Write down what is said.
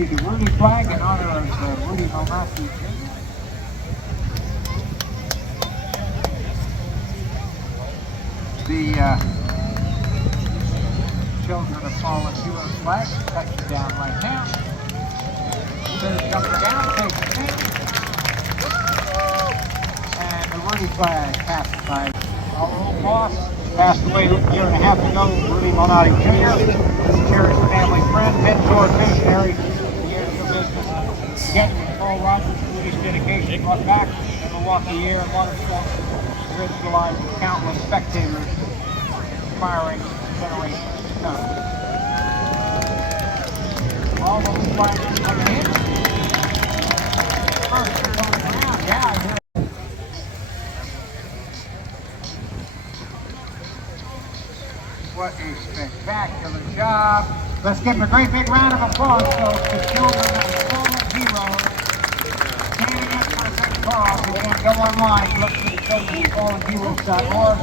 receive the Rudy flag in honor of Rudy Malnati Jr. The children of fallen heroes flag touching down right now. They're jumping down, taking in. And the Rudy flag passed by our old boss. Passed away a year and a half ago, Rudy Malnati Jr., cherished family friend, mentor, visionary, years of business. Together with Paul Rogers, Rudy's dedication brought back the Milwaukee Air and Waterfront, enriched the lives of countless spectators, inspiring generations to come. All those fighters coming in. First, they're coming around. Yeah, I hear. What a spectacular job. Let's give them a great big round of applause, folks. The children of fallen heroes standing up for a good cause. Again, go online, look for the children of fallen heroes.org.